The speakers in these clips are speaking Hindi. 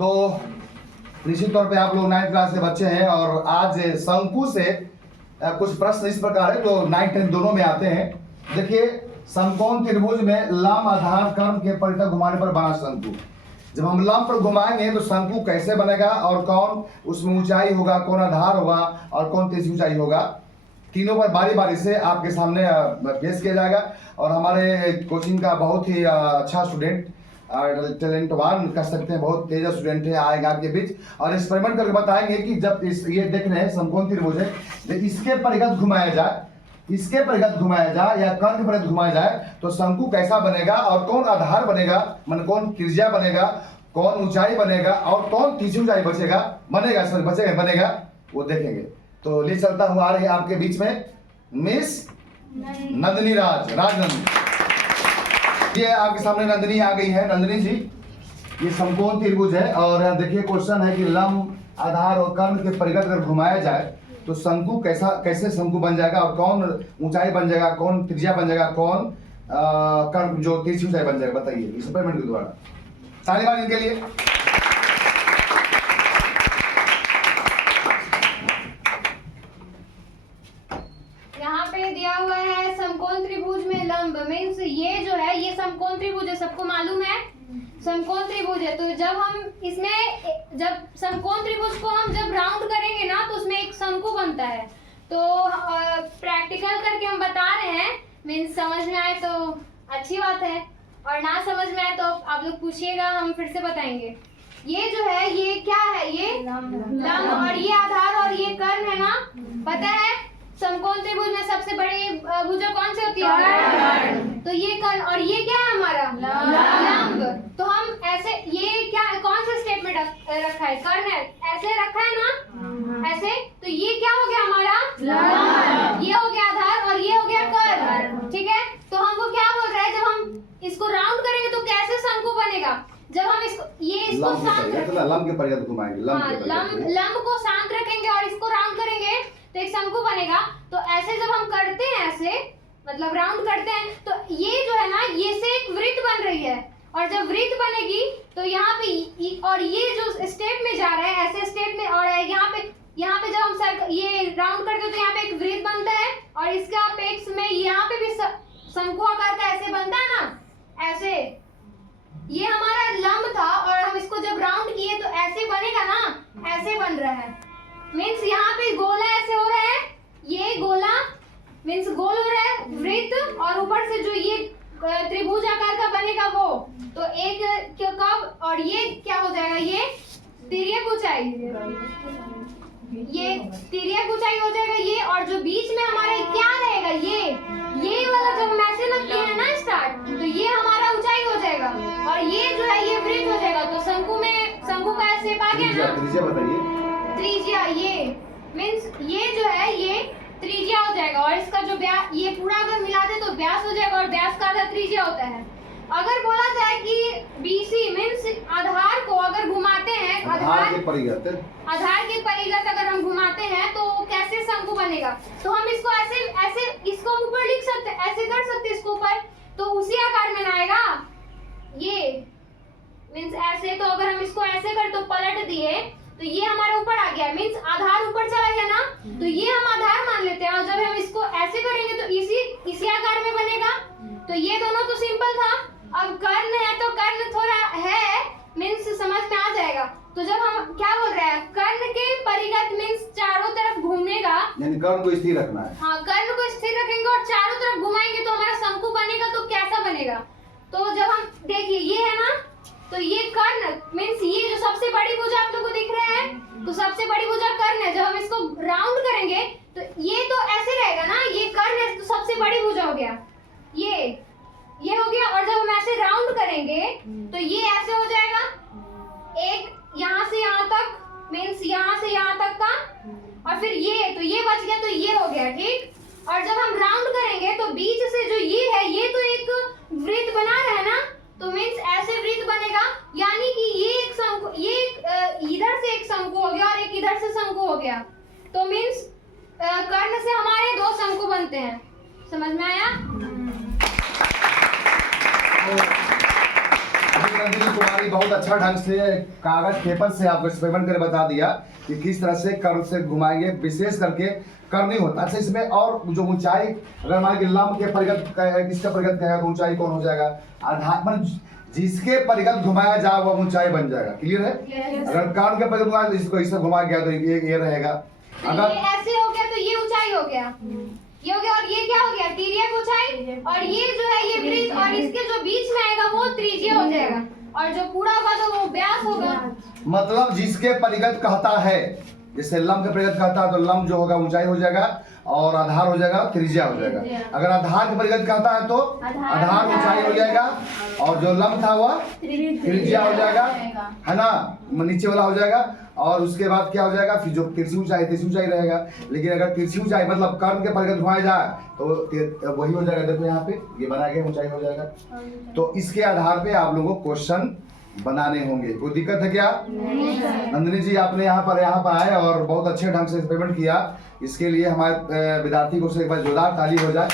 तो निश्चित तौर पे आप लोग 9th क्लास के बच्चे हैं और आज शंकु से कुछ प्रश्न इस प्रकार है जो 9th 10th दोनों में आते हैं। देखिए, समकोण त्रिभुज में लंब आधार कर्म के परितः घुमाने पर बना शंकु। जब हम लंब पर घुमाएंगे तो शंकु कैसे बनेगा और कौन उसमें ऊंचाई होगा, कौन आधार होगा और कौन तीसरी ऊंचाई होगा, तीनों पर बारी बारी से आपके सामने पेश किया जाएगा। और हमारे कोचिंग का बहुत ही अच्छा स्टूडेंट, टैलेंटवान कह सकते हैं, बहुत तेज स्टूडेंट है, आएगा आपके बीच और एक्सपेरिमेंट करके बताएंगे कि जब ये देख रहे हैं समकोण त्रिभुज है, जब इसके परिगत घुमाया जाए, इसके परिगत घुमाया जाए या कर्ण के परिगत घुमाया जाए तो शंकु कैसा बनेगा और कौन आधार बनेगा, मन कौन त्रिज्या बनेगा, कौन ऊंचाई बनेगा और कौन तीसरी ऊंचाई बनेगा, वो देखेंगे। तो ले चलता हूँ, आ रही है आपके बीच में मिस नंदिनी राजनंदनी। ये आपके सामने नंदिनी आ गई है। नंदिनी जी, ये समकोण त्रिभुज है और देखिए क्वेश्चन है कि लंब आधार और कर्ण के परिगत अगर घुमाया जाए तो शंकु कैसे शंकु बन जाएगा और कौन ऊंचाई बन जाएगा, कौन त्रिज्या बन जाएगा, कौन कर्ण जो तीसरी ऊंचाई बन जाएगा, बताइए एक्सपेरिमेंट के द्वारा। ताली बार इनके लिए। यहाँ पे दिया हुआ है समकोण त्रिभुज में लंब, मीन्स ये जो है ये समकोण त्रिभुज है, सबको मालूम है समकोण त्रिभुज है। तो जब हम इसमें जब समकोण त्रिभुज को हम जब राउंड करेंगे ना तो उसमें एक शंकु बनता है। तो प्रैक्टिकल करके हम बता रहे हैं, मीन्स समझ में आए तो अच्छी बात है और ना समझ में आए तो आप लोग पूछिएगा, हम फिर से बताएंगे। ये जो है ये क्या है, ये लंब और ये आधार और ये कर्ण है ना। पता है समकोण त्रिभुज में सबसे बड़ी भुजा कौन सी होती है? तो ये कर्ण और ये क्या है हमारा लंब। तो हम ऐसे ये क्या कौन से स्टेप में रखा है? कर्ण है, ऐसे रखा है ना, ऐसे। तो ये क्या हो गया हमारा लंब, ये हो गया आधार और ये हो गया कर्ण, ठीक है। तो हमको क्या बोल रहा है, जब हम इसको राउंड करेंगे तो कैसे शंकु बनेगा? जब हम इसको शांत लंब के परिगत घुमाएंगे, लंब को शांत रखेंगे और इसको राउंड करेंगे तो एक शंकु बनेगा। तो ऐसे जब हम करते हैं, ऐसे मतलब राउंड करते हैं, तो ये जो है ना ये से एक वृत्त बन रही है और जब वृत्त बनेगी तो यहाँ पे और ये जो स्टेप में जा रहा है ऐसे स्टेप में, और यहाँ पे जब हम ये राउंड करते हैं तो यहाँ पे एक वृत्त बनता है और इसके अपेक्ष में यहाँ पे भी शंकु आकार का ऐसे बनता है ना, ऐसे। ये हमारा लंब था और हम इसको जब राउंड किए तो ऐसे बनेगा ना, ऐसे बन रहा है। मीन्स यहाँ पे गोला ऐसे हो रहा है, ये गोला मीन्स गोल हो रहा है वृत्त, और ऊपर से जो ये त्रिभुज आकार का बनेगा वो तो एक कब, और ये क्या हो जाएगा, ये तिर्यक ऊंचाई, ये तिर्यक ऊंचाई हो जाएगा ये। और जो बीच में हमारा क्या रहेगा, ये वाला जब हम ऐसे लगते हैं ना स्टार्ट, तो ये हमारा ऊंचाई हो जाएगा और ये जो है ये वृत्त हो जाएगा। तो शंकु का शेप आ गया ना। त्रिज्या बताइए। त्रिज्या ये मीन्स ये जो है ये त्रिज्या हो जाएगा और इसका जो व्यास, ये पूरा अगर मिला दे तो व्यास हो जाएगा और व्यास का आधा त्रिज्या होता है। अगर बोला जाए कि BC मीन्स आधार को अगर घुमाते हैं, आधार के परिगत अगर हम घुमाते हैं तो कैसे शंकु बनेगा, तो हम इसको ऐसे इसको ऊपर लिख सकते, ऐसे कर सकते इसको ऊपर, तो उसी आकार में आएगा ये मीन्स ऐसे। तो अगर हम इसको ऐसे कर तो पलट दिए तो ये हमारे ऊपर आ गया, मीन्स आधार ऊपर चला गया ना, तो ये हम आधार मान लेते हैं। और जब हम इसको ऐसे करेंगे तो इसी आकार में बनेगा। तो ये दोनों तो सिंपल था। अब कर्ण है तो कर्ण थोड़ा है मीन्स समझ में आ जाएगा। तो जब हम क्या बोल रहे हैं, कर्ण के परिगत मीन्स चारों तरफ घूमेगा, यानी कर्ण को स्थिर रखना है। हाँ, कर्ण को स्थिर रखेंगे और चारों तरफ घुमाएंगे तो हमारा शंकु बनेगा। तो कैसा बनेगा, तो जब हम देखिए ये है ना, तो ये कर्ण मीन्स ये जो सबसे बड़ी भुजा आप लोगों को दिख रहा है, तो सबसे बड़ी भुजा कर्ण है। जब हम इसको राउंड करेंगे तो ये तो ऐसे रहेगा ना, ये कर्ण है तो सबसे बड़ी भुजा हो गया, ये हो गया। और जब हम ऐसे राउंड करेंगे तो ये ऐसे हो जाएगा, एक यहाँ से यहाँ तक मीन्स यहाँ से यहाँ तक का, और फिर ये तो ये बच गया, तो ये हो गया, ठीक। और जब हम राउंड करेंगे तो बीच से जो ये है ये तो एक वृत्त बना रहा है ना, तो मीन्स ऐसे वृत्त बनेगा, यानी कि ये एक शंकु, ये इधर से एक शंकु हो गया और एक इधर से शंकु हो गया। तो मीन्स कर्ण से हमारे दो शंकु बनते हैं। समझ में आया? नंदिनी कुमारी बहुत अच्छा ढंग से कागज पेपर से आपको एक्सपेरिमेंट करके बता दिया कि किस तरह से कर्व से घुमाएंगे, विशेष करके कर्व नहीं होता। अच्छा, इसमें और जो ऊंचाई, अगर मान के लंब के परिगत किसका परिगत कहेगा तो ऊंचाई कौन हो जाएगा? आधार मतलब जिसके परिगत घुमाया जाए वह ऊंचाई बन जाएगा। क्लियर है? अगर कर्व के परिगत घुमाया तो इसको इसे घुमाया गया तो ये रहेगा। अगर ये ऐसे हो गया तो ये ऊंचाई हो गया, ये हो गया, और ये क्या हो गया? तिर्यक ऊंचाई। और ये जो है ये वृत्त, और इसके जो बीच में आएगा वो त्रिज्या हो जाएगा, और जो पूरा होगा तो वो व्यास होगा। मतलब जिसके परिगत कहता है, जैसे लंब के परिगत कहता है तो लंब जो होगा ऊंचाई हो जाएगा, और आधार हो जाएगा त्रिज्या हो जाएगा। अगर आधार के परिगत कहता है तो आधार ऊंचाई हो जाएगा, और जो लंब था वह त्रिज्या हो जाएगा, है ना, नीचे वाला हो जाएगा। और उसके बाद क्या हो जाएगा? फिर जो तिरछी ऊंचाई रहेगा। लेकिन अगर तिरछी ऊंचाई मतलब कर्व के परिगत घुमाया जाए तो वही हो जाएगा। देखो यहाँ पे ये बना के ऊंचाई हो जाएगा। तो इसके आधार पे आप लोगों को क्वेश्चन बनाने होंगे। कोई दिक्कत है क्या? नंदिनी जी, आपने यहाँ पर आए और बहुत अच्छे ढंग से एक्सपेरिमेंट किया। इसके लिए हमारे विद्यार्थी को से एक बार जोरदार ताली हो जाए।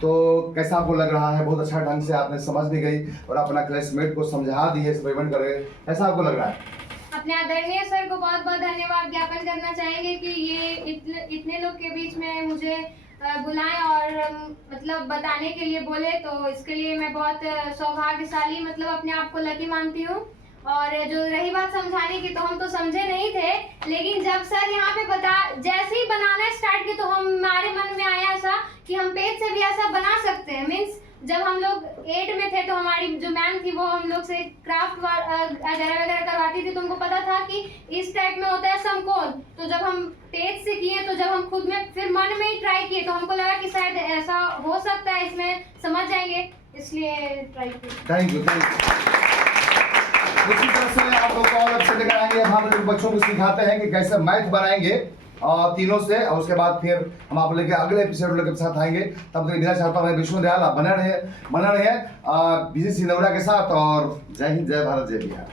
तो कैसा आपको लग रहा है? बहुत अच्छा ढंग से आपने समझ भी गई और अपना क्लासमेट को समझा दी है एक्सपेरिमेंट करके। कैसा आपको लग रहा है? अपने आदरणीय सर को बहुत बहुत धन्यवाद ज्ञापन करना चाहेंगे कि ये इतने लोग के बीच में मुझे बुलाएं और मतलब बताने के लिए बोले, तो इसके लिए मैं बहुत सौभाग्यशाली मतलब अपने आप को लकी मानती हूँ। और जो रही बात समझाने की, तो हम तो समझे नहीं थे, लेकिन जब सर यहाँ पे जैसे ही बनाना स्टार्ट किया तो हमारे मन में आया ऐसा कि हम पेज से भी ऐसा बना सकते हैं। मीन्स जब हम लोग 8 में थे तो हमारी जो मैम थी वो हम लोग से क्राफ्ट वगैरह करवाती थी, तो उनको पता था कि इस टाइप में होता है समकोण। तो जब हम पेज से किए, तो जब हम खुद में फिर मन में ही ट्राई किए, तो हमको लगा कि शायद ऐसा हो सकता है, इसमें समझ जाएंगे, इसलिए ट्राई किया। Thank you. इसी तरह से आप लोग को और अच्छे लेकर आएंगे। हम लोग बच्चों को सिखाते हैं कि कैसे मैथ बनाएंगे और तीनों से, और उसके बाद फिर हम आप लेके अगले एपिसोड के साथ आएंगे। तब तक विदा चाहता हूँ विष्णु दयाल, आप बना रहे विजय सिंह के साथ। और जय हिंद, जय भारत, जय बिहार।